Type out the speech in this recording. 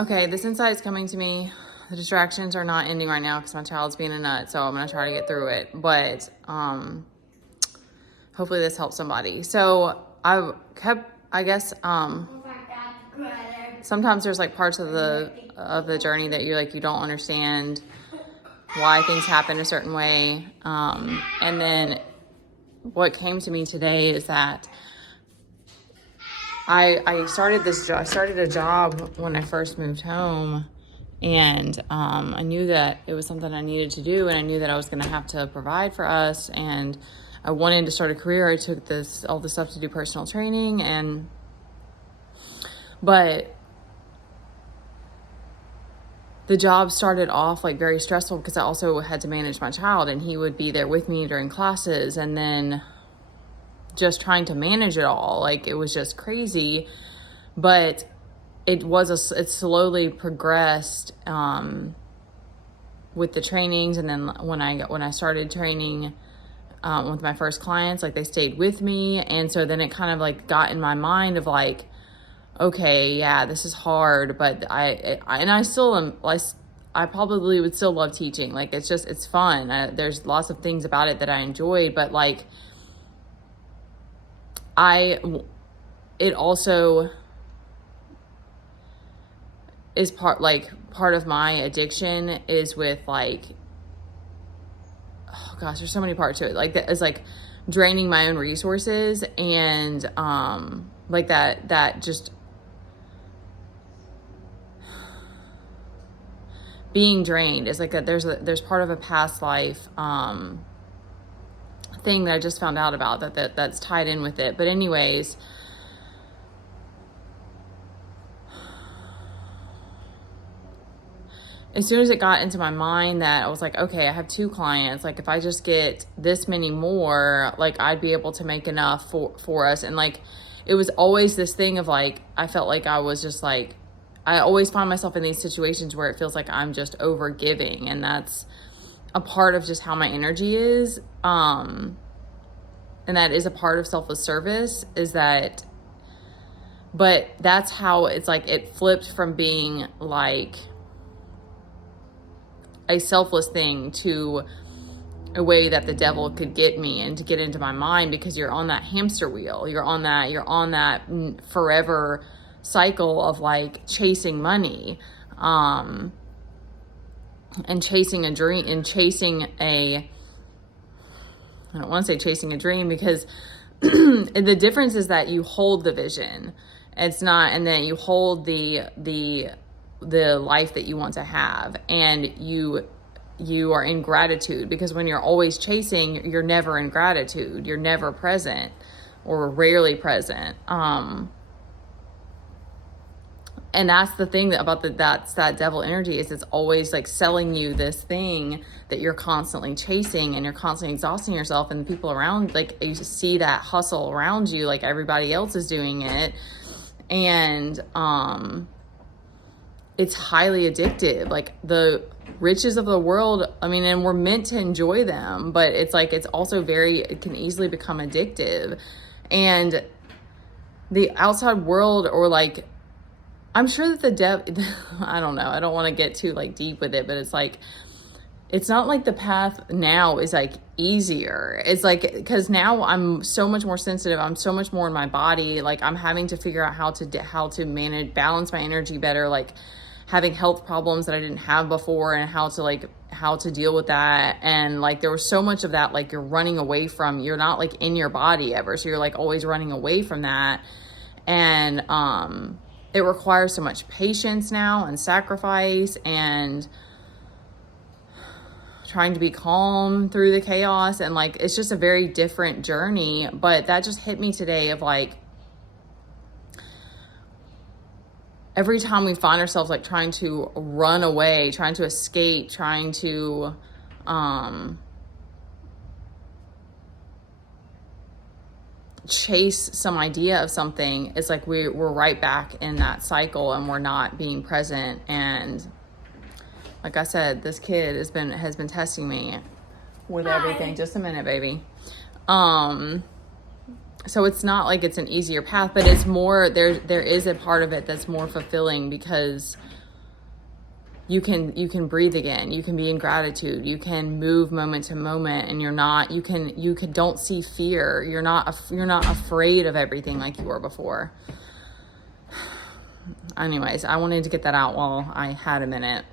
Okay, this insight is coming to me. The distractions are not ending right now because my child's being a nut, so I'm gonna try to get through it. But hopefully this helps somebody. So I guess, sometimes there's like parts of the journey that you don't understand why things happen a certain way. And then what came to me today is that I started a job when I first moved home, and I knew that it was something I needed to do, and I knew that I was going to have to provide for us, and I wanted to start a career. I took all this stuff to do personal training, but the job started off like very stressful because I also had to manage my child, and he would be there with me during classes, and then just trying to manage it all, like it was just crazy. But it slowly progressed with the trainings, and then when I started training with my first clients, like they stayed with me, and so then it kind of like got in my mind of like, okay, yeah, this is hard, but I still am, like, I probably would still love teaching. Like it's fun. There's lots of things about it that I enjoy, but like it also is part of my addiction is with like, oh gosh, there's so many parts to it. Like that is like draining my own resources, and like that just being drained is like there's part of a past life thing that I just found out about that's tied in with it. But anyways, as soon as it got into my mind that I was like, okay, I have 2 clients, like if I just get this many more, like I'd be able to make enough for us. And like it was always this thing of like, I felt like I was just like, I always find myself in these situations where it feels like I'm just over giving, and that's a part of just how my energy is. And that is a part of selfless service, is that, but that's how it's like, it flipped from being like a selfless thing to a way that the devil could get me and to get into my mind, because you're on that hamster wheel. You're on that forever cycle of like chasing money, and chasing a dream, and I don't want to say chasing a dream, because the difference is that you hold the vision. It's not, and then you hold the life that you want to have, and you are in gratitude, because when you're always chasing, you're never in gratitude. You're never present, or rarely present. And that's the thing about that's that devil energy, is it's always like selling you this thing that you're constantly chasing, and you're constantly exhausting yourself, and the people around, like you see that hustle around you, like everybody else is doing it. And it's highly addictive. Like the riches of the world, I mean, and we're meant to enjoy them, but it's like, it's also it can easily become addictive. And the outside world, or like, I'm sure that I don't know, I don't want to get too like deep with it, but it's like, it's not like the path now is like easier. It's like, because now I'm so much more sensitive. I'm so much more in my body. Like I'm having to figure out how to balance my energy better, like having health problems that I didn't have before, and how to deal with that. And like, there was so much of that, like you're running away from, you're not like in your body ever. So you're like always running away from that. And, it requires so much patience now, and sacrifice, and trying to be calm through the chaos. And like, it's just a very different journey. But that just hit me today of like, every time we find ourselves like trying to run away, trying to escape, trying to, chase some idea of something, it's like we're right back in that cycle, and we're not being present. And like I said, this kid has been testing me with everything. Just a minute, baby. So it's not like it's an easier path, but it's more, there is a part of it that's more fulfilling, because you can breathe again. You can be in gratitude. You can move moment to moment, and you don't see fear. You're not afraid of everything like you were before. Anyways, I wanted to get that out while I had a minute.